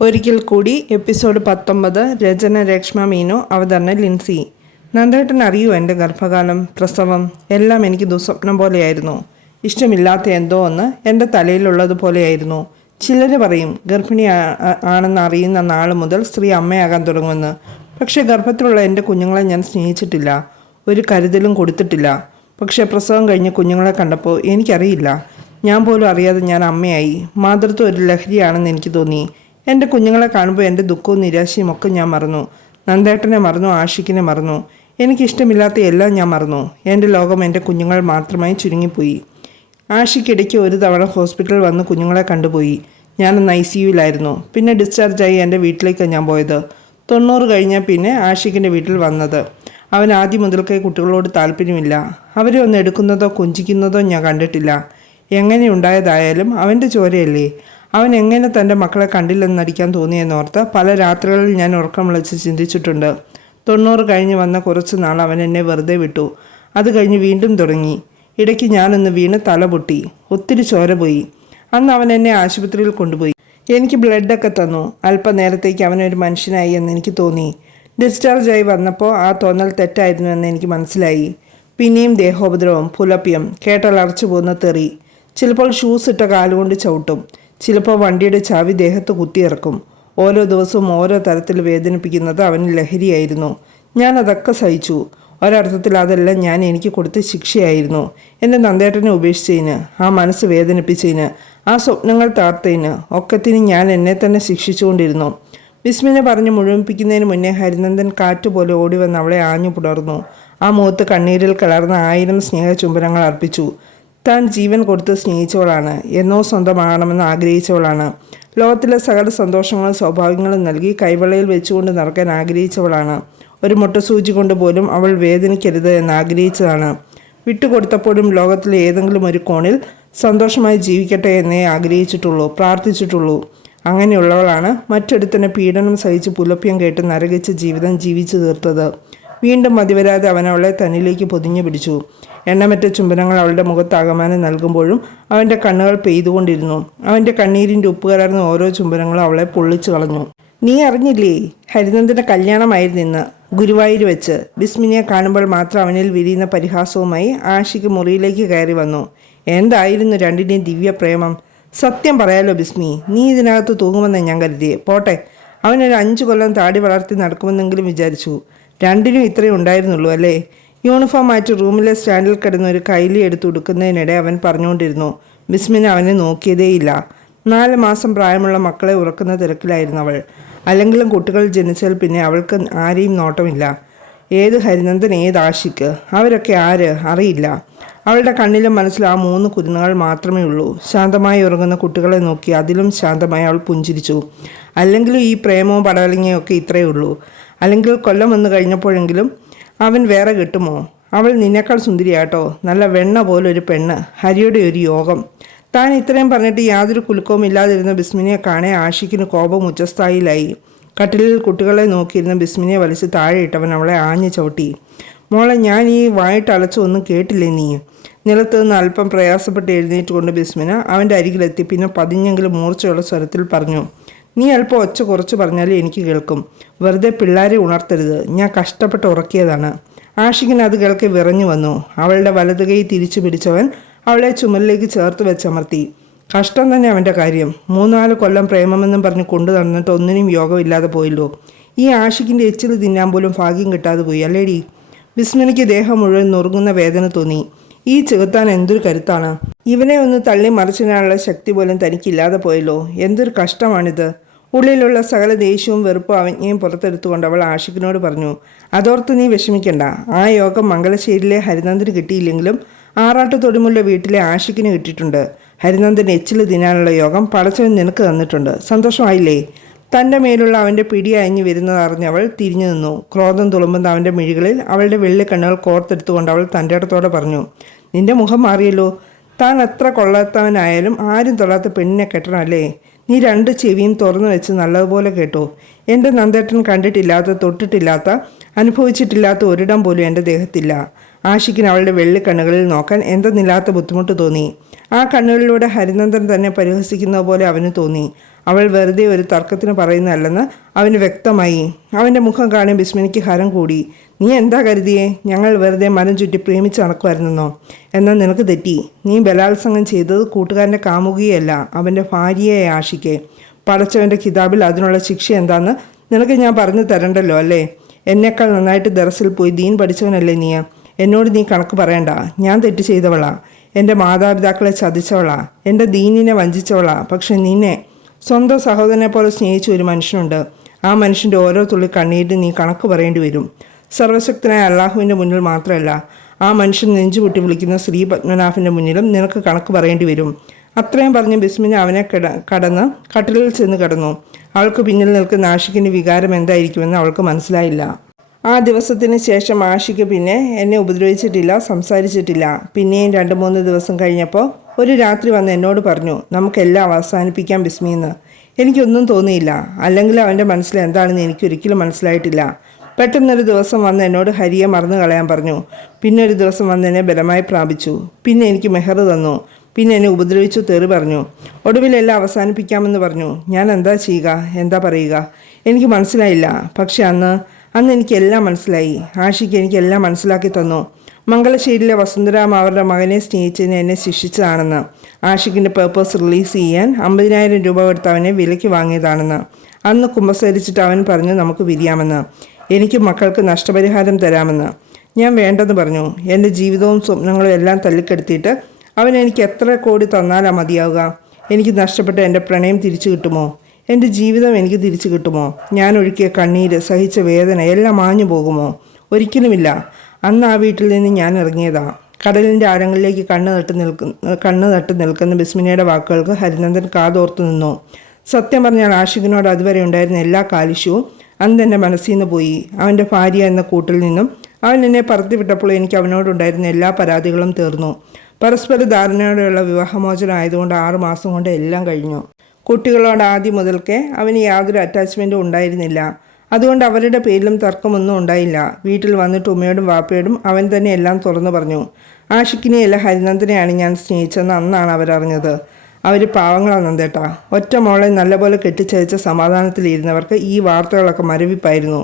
ഒരിക്കൽ കൂടി എപ്പിസോഡ് പത്തൊമ്പത് രചന രക്ഷ്മ മീനു അവതരണ ലിൻസി. നന്ദേട്ടൻ അറിയൂ എന്റെ ഗർഭകാലം പ്രസവം? എല്ലാം എനിക്ക് ദുസ്വപ്നം പോലെയായിരുന്നു. ഇഷ്ടമില്ലാത്ത എന്തോ ഒന്ന് എന്റെ തലയിലുള്ളതുപോലെയായിരുന്നു ചിലർ പറയും ഗർഭിണി ആണെന്ന് അറിയുന്ന നാൾ മുതൽ സ്ത്രീ അമ്മയാകാൻ തുടങ്ങുമെന്ന്. പക്ഷേ ഗർഭത്തിലുള്ള എന്റെ കുഞ്ഞുങ്ങളെ ഞാൻ സ്നേഹിച്ചിട്ടില്ല. ഒരു കരുതലും കൊടുത്തിട്ടില്ല. പക്ഷേ പ്രസവം കഴിഞ്ഞ് കുഞ്ഞുങ്ങളെ കണ്ടപ്പോൾ എനിക്കറിയില്ല. ഞാൻ പോലും അറിയാതെ ഞാൻ അമ്മയായി. മാതൃത്വം ഒരു ലഹരിയാണെന്ന് എനിക്ക് തോന്നി. എന്റെ കുഞ്ഞുങ്ങളെ കാണുമ്പോൾ എന്റെ ദുഃഖവും നിരാശയും ഒക്കെ ഞാൻ മറന്നു. നന്ദേട്ടനെ മറന്നു ആഷിക്കിനെ മറന്നു. എനിക്കിഷ്ടമില്ലാത്ത എല്ലാം ഞാൻ മറന്നു. എന്റെ ലോകം എന്റെ കുഞ്ഞുങ്ങൾ മാത്രമായി ചുരുങ്ങിപ്പോയി. ആഷിക്കിടയ്ക്ക് ഒരു തവണ ഹോസ്പിറ്റൽ വന്ന് കുഞ്ഞുങ്ങളെ കണ്ടുപോയി. ഞാനൊന്ന് ഐ സി യുവിലായിരുന്നു. പിന്നെ ഡിസ്ചാർജായി എന്റെ വീട്ടിലേക്കാണ് ഞാൻ പോയത്. തൊണ്ണൂറ് കഴിഞ്ഞാൽ പിന്നെ ആഷിക്കിന്റെ വീട്ടിൽ വന്നത്. അവൻ ആദ്യം മുതൽക്കേ കുട്ടികളോട് താല്പര്യമില്ല. അവരെ ഒന്ന് എടുക്കുന്നതോ കൊഞ്ചിക്കുന്നതോ ഞാൻ കണ്ടിട്ടില്ല. എങ്ങനെ ഉണ്ടായതായാലും അവന്റെ ചോരയല്ലേ? അവൻ എങ്ങനെ തന്റെ മക്കളെ കണ്ടില്ലെന്ന് നടിക്കാൻ തോന്നിയെന്നോർത്ത് പല രാത്രികളിൽ ഞാൻ ഉറക്കം വിളിച്ച് ചിന്തിച്ചിട്ടുണ്ട്. തൊണ്ണൂറ് കഴിഞ്ഞ് വന്ന കുറച്ച് നാൾ അവൻ എന്നെ വെറുതെ വിട്ടു. അത് കഴിഞ്ഞ് വീണ്ടും തുടങ്ങി. ഇടയ്ക്ക് ഞാനൊന്ന് വീണ് തല പൊട്ടി. ഒത്തിരി ചോര പോയി. അന്ന് അവൻ എന്നെ ആശുപത്രിയിൽ കൊണ്ടുപോയി. എനിക്ക് ബ്ലഡൊക്കെ തന്നു. അല്പനേരത്തേക്ക് അവനൊരു മനുഷ്യനായി എന്ന് എനിക്ക് തോന്നി. ഡിസ്ചാർജായി വന്നപ്പോൾ ആ തോന്നൽ തെറ്റായിരുന്നു എന്ന് എനിക്ക് മനസ്സിലായി. പിന്നെയും ദേഹോപദ്രവം പുലപ്യം കേട്ടാൽ അറച്ചു പോകുന്ന തെറി. ചിലപ്പോൾ ഷൂസ് ഇട്ട കാലുകൊണ്ട് ചവിട്ടും. ചിലപ്പോൾ വണ്ടിയുടെ ചാവി ദേഹത്ത് കുത്തിയിറക്കും. ഓരോ ദിവസവും ഓരോ തരത്തിൽ വേദനിപ്പിക്കുന്നത് അവന് ലഹരിയായിരുന്നു. ഞാൻ അതൊക്കെ സഹിച്ചു. ഒരർത്ഥത്തിൽ അതെല്ലാം ഞാൻ എനിക്ക് കൊടുത്ത ശിക്ഷയായിരുന്നു. എന്റെ നന്ദേട്ടനെ ഉപേക്ഷിച്ചതിന് ആ മനസ്സ് വേദനിപ്പിച്ചതിന് ആ സ്വപ്നങ്ങൾ താർത്തതിന് ഒക്കത്തിന് ഞാൻ എന്നെ തന്നെ ശിക്ഷിച്ചുകൊണ്ടിരുന്നു. വിസ്മിനെ പറഞ്ഞ് മുഴുമിപ്പിക്കുന്നതിന് മുന്നേ ഹരിനന്ദൻ കാറ്റുപോലെ ഓടി വന്ന് അവളെ ആഞ്ഞു പുടർന്നു ആ മുഖത്ത് കണ്ണീരിൽ കലർന്ന ആയിരം സ്നേഹ ചുംബനങ്ങൾ അർപ്പിച്ചു. താൻ ജീവൻ കൊടുത്ത് സ്നേഹിച്ചവളാണ് എന്നോ സ്വന്തമാകണമെന്ന് ആഗ്രഹിച്ചവളാണ്. ലോകത്തിലെ സകല സന്തോഷങ്ങളും സൗഭാഗ്യങ്ങളും നൽകി കൈവളയിൽ വെച്ചുകൊണ്ട് നടക്കാൻ ആഗ്രഹിച്ചവളാണ്. ഒരു മുട്ടസൂചി കൊണ്ട് പോലും അവൾ വേദനിക്കരുത് എന്ന് ആഗ്രഹിച്ചതാണ്. വിട്ടുകൊടുത്തപ്പോഴും ലോകത്തിലെ ഏതെങ്കിലും ഒരു കോണിൽ സന്തോഷമായി ജീവിക്കട്ടെ എന്നേ ആഗ്രഹിച്ചിട്ടുള്ളൂ പ്രാർത്ഥിച്ചിട്ടുള്ളൂ. അങ്ങനെയുള്ളവളാണ് മറ്റൊരുത്തനെ പീഡനം സഹിച്ച് പുലപ്യം കേട്ട് നരകിച്ച ജീവിതം ജീവിച്ചു തീർത്തത്. വീണ്ടും മതിവരാതെ അവൻ അവളെ തന്നിലേക്ക് പൊതിഞ്ഞു പിടിച്ചു. എണ്ണമറ്റ ചുംബനങ്ങൾ അവളുടെ മുഖത്താകമാനം നൽകുമ്പോഴും അവന്റെ കണ്ണുകൾ പെയ്തുകൊണ്ടിരുന്നു. അവന്റെ കണ്ണീരിന്റെ ഉപ്പ് കലർന്ന ഓരോ ചുംബനങ്ങളും അവളെ പൊള്ളിച്ചു കളഞ്ഞു. നീ അറിഞ്ഞില്ലേ? ഹരിനന്ദന്റെ കല്യാണമായിരുന്നു ഇന്ന്. ഗുരുവായൂർ വെച്ച്. ബിസ്മിനിയെ കാണുമ്പോൾ മാത്രം അവനിൽ വിരിയുന്ന പരിഹാസവുമായി ആഷിക്ക് മുറിയിലേക്ക് കയറി വന്നു. എന്തായിരുന്നു രണ്ടിന്റെയും ദിവ്യ പ്രേമം സത്യം പറയാലോ ബിസ്മി നീ ഇതിനകത്ത് തൂങ്ങുമെന്ന് ഞാൻ കരുതി. പോട്ടെ. അവനൊരു അഞ്ച് കൊല്ലം താടി വളർത്തി നടക്കുമെന്നെങ്കിലും വിചാരിച്ചു. രണ്ടിനും ഇത്രയും ഉണ്ടായിരുന്നുള്ളൂ അല്ലേ? യൂണിഫോം മാറ്റി റൂമിലെ സ്റ്റാൻഡിൽ കിടന്ന് ഒരു കൈലി എടുത്ത് ഉടുക്കുന്നതിനിടെ അവൻ പറഞ്ഞുകൊണ്ടിരുന്നു ബിസ്മിന് അവനെ നോക്കിയതേയില്ല. നാല് മാസം പ്രായമുള്ള മക്കളെ ഉറക്കുന്ന തിരക്കിലായിരുന്നു അവൾ. അല്ലെങ്കിലും കുട്ടികൾ ജനിച്ചാൽ പിന്നെ അവൾക്ക് ആരെയും നോട്ടമില്ല. ഏത് ഹരിനന്ദൻ ഏത് ആഷിക്ക് അവരൊക്കെ ആര്? അറിയില്ല. അവളുടെ കണ്ണിലും മനസ്സിലും ആ മൂന്ന് കുരുന്നുകൾ മാത്രമേ ഉള്ളൂ. ശാന്തമായി ഉറങ്ങുന്ന കുട്ടികളെ നോക്കി അതിലും ശാന്തമായി അവൾ പുഞ്ചിരിച്ചു. അല്ലെങ്കിലും ഈ പ്രേമവും പടവലങ്ങയും ഇത്രയേ ഉള്ളൂ. അല്ലെങ്കിൽ കൊല്ലം വന്നു കഴിഞ്ഞപ്പോഴെങ്കിലും അവൻ വേറെ കിട്ടുമോ? അവൾ നിന്നേക്കാൾ സുന്ദരിയാട്ടോ. നല്ല വെണ്ണ പോലൊരു പെണ്ണ്. ഹരിയുടെ ഒരു യോഗം. താൻ ഇത്രയും പറഞ്ഞിട്ട് യാതൊരു കുലുക്കവും ഇല്ലാതിരുന്ന ബിസ്മിനെ കാണെ ആഷിക്കിന് കോപം ഉച്ചസ്ഥായിലായി. കട്ടിലിൽ കുട്ടികളെ നോക്കിയിരുന്ന ബിസ്മിനെ വലിച്ച് താഴെയിട്ടവൻ അവളെ ആഞ്ഞു ചവിട്ടി. മോളെ ഞാൻ ഈ വായിട്ട് അലച്ചൊന്നും കേട്ടില്ലേ നീ? നിലത്ത് നിന്ന് അല്പം പ്രയാസപ്പെട്ട് എഴുന്നേറ്റ് കൊണ്ട് ബിസ്മിന അവന്റെ അരികിലെത്തി. പിന്നെ പതിഞ്ഞെങ്കിലും മൂർച്ചയുള്ള സ്വരത്തിൽ പറഞ്ഞു. നീ അല്പം ഒച്ച കുറച്ച് പറഞ്ഞാലേ എനിക്ക് കേൾക്കും. വെറുതെ പിള്ളേരെ ഉണർത്തരുത്. ഞാൻ കഷ്ടപ്പെട്ട് ഉറക്കിയതാണ്. ആഷികൻ അത് കേൾക്കെ വിറഞ്ഞു വന്നു. അവളുടെ വലത് കൈ തിരിച്ചു പിടിച്ചവൻ അവളെ ചുമലിലേക്ക് ചേർത്ത് വെച്ചമർത്തി കഷ്ടം തന്നെ അവന്റെ കാര്യം. മൂന്നാൽ കൊല്ലം പ്രേമമെന്നും പറഞ്ഞ് കൊണ്ടു നടന്നിട്ട് ഒന്നിനും യോഗമില്ലാതെ പോയല്ലോ. ഈ ആഷിക്കിന്റെ എച്ചിൽ തിന്നാൻ പോലും ഭാഗ്യം കിട്ടാതെ പോയി. അല്ലേടി? വിസ്മനിക്ക് ദേഹം മുഴുവൻ നുറുങ്ങുന്ന വേദന തോന്നി. ഈ ചെകുത്താൻ എന്തൊരു കരുത്താണ്? ഇവനെ ഒന്ന് തള്ളി മറിച്ചിടാനുള്ള ശക്തി പോലും തനിക്കില്ലാതെ പോയല്ലോ. എന്തൊരു കഷ്ടമാണിത്. ഉള്ളിലുള്ള സകല ദേഷ്യവും വെറുപ്പും അവജ്ഞയും പുറത്തെടുത്തുകൊണ്ട് അവൾ ആഷിക്കിനോട് പറഞ്ഞു അതോർത്ത് നീ വിഷമിക്കണ്ട. ആ യോഗം മംഗലശ്ശേരിയിലെ ഹരിനന്ദന് കിട്ടിയില്ലെങ്കിലും ആറാട്ട് തൊടിമുള്ള വീട്ടിലെ ആഷിക്കിന് കിട്ടിയിട്ടുണ്ട്. ഹരിനന്ദൻ എച്ചിൽ തിന്നാനുള്ള യോഗം പടച്ചവൻ നിനക്ക് തന്നിട്ടുണ്ട്. സന്തോഷമായില്ലേ? തന്റെ മേലുള്ള അവന്റെ പിടി അയഞ്ഞു വരുന്നത് അറിഞ്ഞവൾ തിരിഞ്ഞു നിന്നു. ക്രോധം തുളുമ്പുന്ന അവന്റെ മിഴികളിൽ അവളുടെ വെള്ളിക്കണ്ണുകൾ കോർത്തെടുത്തുകൊണ്ട് അവൾ തന്റെ അടുത്തോടെ പറഞ്ഞു നിന്റെ മുഖം മാറിയല്ലോ. താൻ എത്ര കൊള്ളാത്തവനായാലും ആരും തൊള്ളാത്ത പെണ്ണിനെ കെട്ടണമല്ലേ? നീ രണ്ട് ചെവിയും തുറന്നു വെച്ച് നല്ലതുപോലെ കേട്ടോ. എന്റെ നന്ദേട്ടൻ കണ്ടിട്ടില്ലാത്ത തൊട്ടിട്ടില്ലാത്ത അനുഭവിച്ചിട്ടില്ലാത്ത ഒരിടം പോലും എന്റെ ദേഹത്തില്ല. ആഷിക്കിന് അവളുടെ വെള്ളിക്കണ്ണുകളിൽ നോക്കാൻ എന്തെന്നില്ലാത്ത ബുദ്ധിമുട്ട് തോന്നി. ആ കണ്ണുകളിലൂടെ ഹരിനന്ദൻ തന്നെ പരിഹസിക്കുന്ന പോലെ അവന് തോന്നി. അവൾ വെറുതെ ഒരു തർക്കത്തിന് പറയുന്നതല്ലെന്ന് അവന് വ്യക്തമായി. അവന്റെ മുഖം കാണാൻ ബിസ്മിനിക്ക് ഹരം കൂടി. നീ എന്താ കരുതിയേ? ഞങ്ങൾ വെറുതെ മരം ചുറ്റി പ്രേമിച്ച് നടക്കുമായിരുന്നെന്നോ എന്നാൽ നിനക്ക് തെറ്റി. നീ ബലാത്സംഗം ചെയ്തത് കൂട്ടുകാരന്റെ കാമുകിയല്ല അവന്റെ ഭാര്യയെ ആശിക്കെ. പടച്ചവന്റെ കിതാബിൽ അതിനുള്ള ശിക്ഷ എന്താന്ന് നിനക്ക് ഞാൻ പറഞ്ഞു തരണ്ടല്ലോ അല്ലേ? എന്നേക്കാൾ നന്നായിട്ട് ദറസിൽ പോയി ദീൻ പഠിച്ചവനല്ലേ നീ. എന്നോട് നീ കണക്ക് പറയണ്ട. ഞാൻ തെറ്റ് ചെയ്തവളാ. എന്റെ മാതാപിതാക്കളെ ചതിച്ചവളാ. എന്റെ ദീനിനെ വഞ്ചിച്ചവളാ. പക്ഷെ നിന്നെ സ്വന്തം സഹോദരനെ പോലെ സ്നേഹിച്ച ഒരു മനുഷ്യനുണ്ട്. ആ മനുഷ്യന്റെ ഓരോ തുള്ളി കണ്ണീരിന് നീ കണക്ക് പറയേണ്ടി വരും. സർവശക്തനായ അള്ളാഹുവിന്റെ മുന്നിൽ മാത്രമല്ല ആ മനുഷ്യൻ നെഞ്ചുപൊട്ടി വിളിക്കുന്ന ശ്രീ പത്മനാഭന്റെ മുന്നിലും നിനക്ക് കണക്ക് പറയേണ്ടി വരും. അത്രയും പറഞ്ഞ് ബിസ്മിന് അവനെ കിട കടന്ന് കട്ടിലിൽ ചെന്ന് കിടന്നു. അവൾക്ക് പിന്നിൽ നിൽക്കുന്ന ആഷിക്കിന്റെ വികാരം എന്തായിരിക്കുമെന്ന് അവൾക്ക് മനസ്സിലായില്ല. ആ ദിവസത്തിന് ശേഷം ആഷിക്ക് പിന്നെ എന്നെ ഉപദ്രവിച്ചിട്ടില്ല സംസാരിച്ചിട്ടില്ല. പിന്നെയും രണ്ട് മൂന്ന് ദിവസം കഴിഞ്ഞപ്പോൾ ഒരു രാത്രി വന്ന് എന്നോട് പറഞ്ഞു നമുക്കെല്ലാം അവസാനിപ്പിക്കാം ബിസ്മിന്ന്. എനിക്കൊന്നും തോന്നിയില്ല. അല്ലെങ്കിൽ അവന്റെ മനസ്സിൽ എന്താണെന്ന് എനിക്കൊരിക്കലും മനസ്സിലായിട്ടില്ല. പെട്ടെന്നൊരു ദിവസം വന്ന് എന്നോട് ഹരിയെ മറന്നു കളയാൻ പറഞ്ഞു. പിന്നെ ഒരു ദിവസം വന്ന് എന്നെ ബലമായി പ്രാപിച്ചു. പിന്നെ എനിക്ക് മെഹർ തന്നു. പിന്നെ എന്നെ ഉപദ്രവിച്ചു തെറി പറഞ്ഞു. ഒടുവിലെല്ലാം അവസാനിപ്പിക്കാമെന്ന് പറഞ്ഞു. ഞാൻ എന്താ ചെയ്യുക? എന്താ പറയുക? എനിക്ക് മനസ്സിലായില്ല. പക്ഷെ അന്ന് അന്ന് എനിക്കെല്ലാം മനസ്സിലായി. ആഷിക്ക് എനിക്കെല്ലാം മനസ്സിലാക്കി തന്നു. മംഗലശ്ശേരിയിലെ വസുന്ധരാം അവരുടെ മകനെ സ്നേഹിച്ചതിന് എന്നെ ശിക്ഷിച്ചതാണെന്ന്. ആഷിക്കിന്റെ പേപ്പേഴ്സ് റിലീസ് ചെയ്യാൻ അമ്പതിനായിരം രൂപ കൊടുത്ത് അവനെ വിലയ്ക്ക് വാങ്ങിയതാണെന്ന്. അന്ന് കുമ്പസരിച്ചിട്ട് അവൻ പറഞ്ഞു നമുക്ക് പിരിയാമെന്ന് എനിക്ക് മക്കൾക്ക് നഷ്ടപരിഹാരം തരാമെന്ന് ഞാൻ വേണ്ടെന്ന് പറഞ്ഞു. എന്റെ ജീവിതവും സ്വപ്നങ്ങളും എല്ലാം തല്ലിക്കെടുത്തിയിട്ട് അവൻ എനിക്ക് എത്ര കോടി തന്നാലാ മതിയാവുക? എനിക്ക് നഷ്ടപ്പെട്ട എന്റെ പ്രണയം തിരിച്ചു കിട്ടുമോ? എന്റെ ജീവിതം എനിക്ക് തിരിച്ചു കിട്ടുമോ? ഞാൻ ഒഴുക്കിയ കണ്ണീര് സഹിച്ച വേദന എല്ലാം മാഞ്ഞു പോകുമോ? ഒരിക്കലുമില്ല. അന്ന് ആ വീട്ടിൽ നിന്ന് ഞാൻ ഇറങ്ങിയതാ. കടലിന്റെ ആഴങ്ങളിലേക്ക് കണ്ണ് നട്ട് നിൽക്കുന്ന കണ്ണ് തട്ട് നിൽക്കുന്ന ബിസ്മിനയുടെ വാക്കുകൾക്ക് ഹരിനന്ദൻ കാതോർത്തു നിന്നു. സത്യം പറഞ്ഞാൽ ആഷിഖിനോട് അതുവരെ ഉണ്ടായിരുന്ന എല്ലാ കാലിഷ്യവും അന്ന് എന്റെ മനസ്സിൽ നിന്ന് പോയി. അവന്റെ ഭാര്യ എന്ന കൂട്ടിൽ നിന്നും അവൻ എന്നെ പറത്തി വിട്ടപ്പോൾ എനിക്ക് അവനോടുണ്ടായിരുന്ന എല്ലാ പരാതികളും തീർന്നു. പരസ്പര ധാരണയോടെയുള്ള വിവാഹമോചനം ആയതുകൊണ്ട് ആറു മാസം കൊണ്ട് എല്ലാം കഴിഞ്ഞു. കുട്ടികളോട് ആദ്യം മുതൽക്കേ അവന് യാതൊരു അറ്റാച്ച്മെന്റും ഉണ്ടായിരുന്നില്ല. അതുകൊണ്ട് അവരുടെ പേരിലും തർക്കമൊന്നും ഉണ്ടായില്ല. വീട്ടിൽ വന്നിട്ട് ഉമ്മയോടും വാപ്പയോടും അവൻ തന്നെ എല്ലാം തുറന്നു പറഞ്ഞു. ആഷിക്കിനെയല്ല ഹരിനന്ദനെയാണ് ഞാൻ സ്നേഹിച്ചതെന്ന് അന്നാണ് അവരറിഞ്ഞത്. അവർ പാവങ്ങളാണ് നന്ദേട്ടാ ഒറ്റ മോളെ നല്ലപോലെ കെട്ടിച്ചയച്ച സമാധാനത്തിലിരുന്നവർക്ക് ഈ വാർത്തകളൊക്കെ മരവിപ്പായിരുന്നു.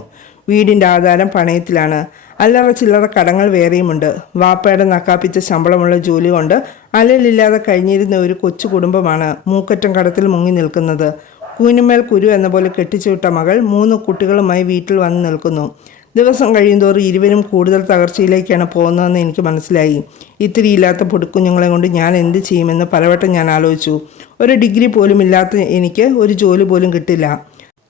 വീടിന്റെ ആധാരം പണയത്തിലാണ്. അല്ലറ ചില്ലറ കടങ്ങൾ വേറെയുമുണ്ട്. വാപ്പയുടെ നക്കാപ്പിച്ച ശമ്പളമുള്ള ജോലി കൊണ്ട് അലലില്ലാതെ കഴിഞ്ഞിരുന്ന ഒരു കൊച്ചു കുടുംബമാണ് മൂക്കറ്റം കടത്തിൽ മുങ്ങി നിൽക്കുന്നത്. കൂനുമേൽ കുരു എന്ന പോലെ കെട്ടിച്ചുവിട്ട മകൾ മൂന്ന് കുട്ടികളുമായി വീട്ടിൽ വന്ന് നിൽക്കുന്നു. ദിവസം കഴിയുന്തോറും ഇരുവരും കൂടുതൽ തകർച്ചയിലേക്കാണ് പോകുന്നതെന്ന് എനിക്ക് മനസ്സിലായി. ഇത്തിരി ഇല്ലാത്ത പൊടിക്കുഞ്ഞുങ്ങളെ കൊണ്ട് ഞാൻ എന്ത് ചെയ്യുമെന്ന് പലവട്ടം ഞാൻ ആലോചിച്ചു. ഒരു ഡിഗ്രി പോലും ഇല്ലാത്ത എനിക്ക് ഒരു ജോലി പോലും കിട്ടില്ല.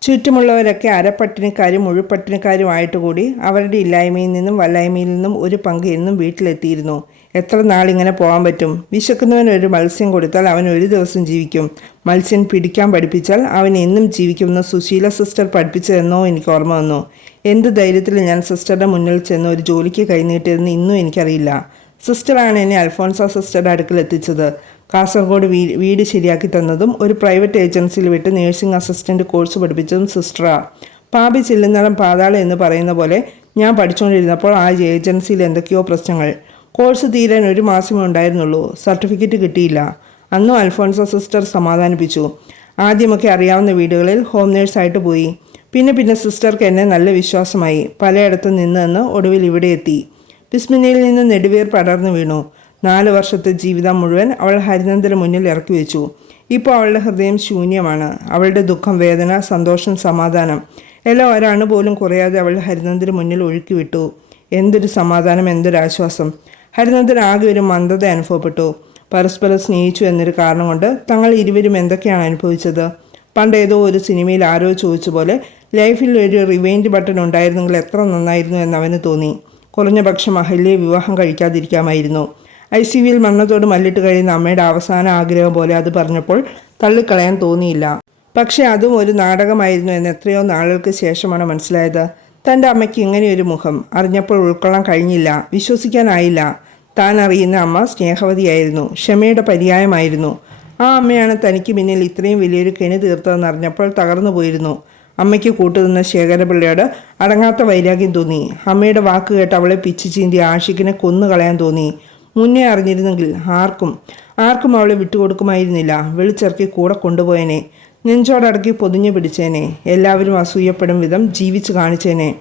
ചുറ്റുമുള്ളവരൊക്കെ അരപ്പട്ടിണിക്കാരും മുഴുപട്ടിണിക്കാരും ആയിട്ട് കൂടി അവരുടെ ഇല്ലായ്മയിൽ നിന്നും വല്ലായ്മയിൽ നിന്നും ഒരു പങ്ക് എന്നും വീട്ടിലെത്തിയിരുന്നു. എത്ര നാളിങ്ങനെ പോകാൻ പറ്റും? വിശക്കുന്നവൻ ഒരു മത്സ്യം കൊടുത്താൽ അവൻ ഒരു ദിവസം ജീവിക്കും. മത്സ്യം പിടിക്കാൻ പഠിപ്പിച്ചാൽ അവൻ എന്നും ജീവിക്കുമെന്ന് സുശീല സിസ്റ്റർ പഠിപ്പിച്ചതെന്നോ എനിക്ക് ഓർമ്മ വന്നു. എന്ത് ധൈര്യത്തിൽ ഞാൻ സിസ്റ്ററുടെ മുന്നിൽ ചെന്ന് ഒരു ജോലിക്ക് കൈനീട്ടിയതെന്ന് ഇന്നും എനിക്കറിയില്ല. സിസ്റ്ററാണ് എന്നെ അൽഫോൺസ സിസ്റ്ററുടെ അടുക്കൽ എത്തിച്ചത്. കാസർഗോഡ് വീട് ശരിയാക്കി തന്നതും ഒരു പ്രൈവറ്റ് ഏജൻസിയിൽ വിട്ട് നേഴ്സിംഗ് അസിസ്റ്റന്റ് കോഴ്സ് പഠിപ്പിച്ചതും സിസ്റ്ററാണ് പാപി ചെല്ലുന്നിടം പാതാളം എന്ന് പറയുന്ന പോലെ ഞാൻ പഠിച്ചുകൊണ്ടിരുന്നപ്പോൾ ആ ഏജൻസിയിൽ എന്തൊക്കെയോ പ്രശ്നങ്ങൾ. കോഴ്സ് തീരാൻ ഒരു മാസമേ ഉണ്ടായിരുന്നുള്ളൂ. സർട്ടിഫിക്കറ്റ് കിട്ടിയില്ല. അന്നും അൽഫോൺസ സിസ്റ്റർ സമാധാനിപ്പിച്ചു. ആദ്യമൊക്കെ അറിയാവുന്ന വീടുകളിൽ ഹോം നേഴ്സായിട്ട് പോയി. പിന്നെ പിന്നെ സിസ്റ്റർക്ക് എന്നെ നല്ല വിശ്വാസമായി. പലയിടത്തും നിന്ന് നിന്ന് ഒടുവിൽ ഇവിടെ എത്തി. ബിസ്മിനയിൽ നിന്ന് നെടുവേർ പടർന്നു വീണു. നാല് വർഷത്തെ ജീവിതം മുഴുവൻ അവൾ ഹരിനന്ദന് മുന്നിൽ ഇറക്കി വെച്ചു. ഇപ്പോൾ അവളുടെ ഹൃദയം ശൂന്യമാണ്. അവളുടെ ദുഃഖം വേദന സന്തോഷം സമാധാനം എല്ലാം ഒരാണ് പോലും കുറയാതെ അവൾ ഹരിനന്ദന് മുന്നിൽ ഒഴുക്കി വിട്ടു. എന്തൊരു സമാധാനം എന്തൊരു ഹരിനന്ദൻ ആകെ ഒരു മന്ദത അനുഭവപ്പെട്ടു. പരസ്പരം സ്നേഹിച്ചു എന്നൊരു കാരണം കൊണ്ട് തങ്ങൾ ഇരുവരും എന്തൊക്കെയാണ് അനുഭവിച്ചത്? പണ്ട് ഏതോ ഒരു സിനിമയിൽ ആരോ ചോദിച്ച പോലെ ലൈഫിൽ ഒരു റിവൈൻഡ് ബട്ടൺ ഉണ്ടായിരുന്നെങ്കിൽ എത്ര നന്നായിരുന്നു എന്ന് അവന് തോന്നി. കുറഞ്ഞ പക്ഷം അഹല്യെ വിവാഹം കഴിക്കാതിരിക്കാമായിരുന്നു. ഐ സി വിയിൽ മരണത്തോട് മല്ലിട്ട് കഴിയുന്ന അമ്മയുടെ അവസാന ആഗ്രഹം പോലെ അത് പറഞ്ഞപ്പോൾ തള്ളിക്കളയാൻ തോന്നിയില്ല. പക്ഷേ അതും ഒരു നാടകമായിരുന്നു എന്ന് എത്രയോ നാളുകൾക്ക് ശേഷമാണ് മനസ്സിലായത്. തന്റെ അമ്മയ്ക്ക് ഇങ്ങനെയൊരു മുഖം അറിഞ്ഞപ്പോൾ ഉൾക്കൊള്ളാൻ കഴിഞ്ഞില്ല വിശ്വസിക്കാനായില്ല. താൻ അറിയുന്ന അമ്മ സ്നേഹവതിയായിരുന്നു ക്ഷമയുടെ പര്യായമായിരുന്നു. ആ അമ്മയാണ് തനിക്ക് പിന്നിൽ ഇത്രയും വലിയൊരു കെണി തീർത്തതെന്ന് അറിഞ്ഞപ്പോൾ തകർന്നു പോയിരുന്നു. അമ്മയ്ക്ക് കൂട്ടുനിന്ന ശേഖരപിള്ളയോട് അടങ്ങാത്ത വൈരാഗ്യം തോന്നി. അമ്മയുടെ വാക്ക് കേട്ട് അവളെ പിച്ചു ചീന്തി ആഷിക്കിനെ കൊന്നു കളയാൻ തോന്നി. മുന്നേ അറിഞ്ഞിരുന്നെങ്കിൽ ആർക്കും ആർക്കും അവളെ വിട്ടുകൊടുക്കുമായിരുന്നില്ല. വിളിച്ചിറക്കി കൂടെ കൊണ്ടുപോയനെ. നെഞ്ചോടടക്കി പൊതിഞ്ഞു പിടിച്ചേനെ. എല്ലാവരും അസൂയപ്പെടും വിധം ജീവിച്ചു കാണിച്ചേനെ.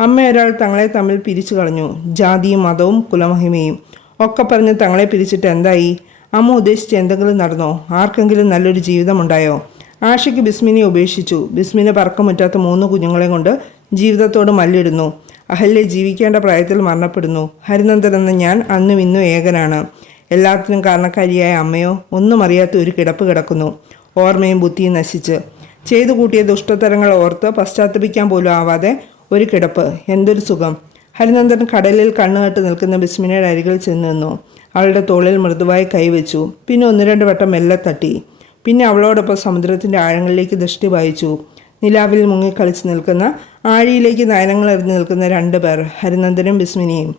അമ്മ ഒരാൾ തങ്ങളെ തമ്മിൽ പിരിച്ചു കളഞ്ഞു. ജാതിയും മതവും കുലമഹിമയും ഒക്കെ പറഞ്ഞ് തങ്ങളെ പിരിച്ചിട്ട് എന്തായി? അമ്മ ഉദ്ദേശിച്ച് എന്തെങ്കിലും നടന്നോ? ആർക്കെങ്കിലും നല്ലൊരു ജീവിതമുണ്ടായോ? ആഷയ്ക്ക് ബിസ്മിനെ ഉപേക്ഷിച്ചു. ബിസ്മിനെ പറക്കമുറ്റാത്ത മൂന്ന് കുഞ്ഞുങ്ങളെ കൊണ്ട് ജീവിതത്തോട് മല്ലിടുന്നു. അഹല്യ ജീവിക്കേണ്ട പ്രായത്തിൽ മരണപ്പെടുന്നു. ഹരിനന്ദൻ എന്ന ഞാൻ അന്നും ഇന്നും ഏകനാണ്. എല്ലാത്തിനും കാരണക്കാരിയായ അമ്മയോ ഒന്നും അറിയാത്ത ഒരു കിടപ്പ് കിടക്കുന്നു. ഓർമ്മയും ബുദ്ധിയും നശിച്ച്. ചെയ്തു കൂട്ടിയ ദുഷ്ടതരങ്ങൾ ഓർത്ത് പശ്ചാത്തപിക്കാൻ പോലും ആവാതെ ഒരു കിടപ്പ്. എന്തൊരു സുഖം. ഹരിനന്ദൻ കടലിൽ കണ്ണുകെട്ട് നിൽക്കുന്ന ബിസ്മിനയുടെ അരികിൽ ചെന്ന് നിന്നു. അവളുടെ തോളിൽ മൃദുവായി കൈവച്ചു പിന്നെ ഒന്ന് രണ്ട് വട്ടം മെല്ലെ തട്ടി. പിന്നെ അവളോടൊപ്പം സമുദ്രത്തിന്റെ ആഴങ്ങളിലേക്ക് ദൃഷ്ടി വായിച്ചു നിലാവിൽ മുങ്ങിക്കളിച്ച് നിൽക്കുന്ന ആഴിയിലേക്ക് നയനങ്ങൾ എറിഞ്ഞു നിൽക്കുന്ന രണ്ട് പേർ ഹരിനന്ദനും ബിസ്മിനിയും.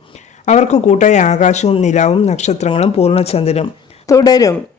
അവർക്ക് കൂട്ടായ ആകാശവും നിലാവും നക്ഷത്രങ്ങളും പൂർണചന്ദ്രനും. തുടരും.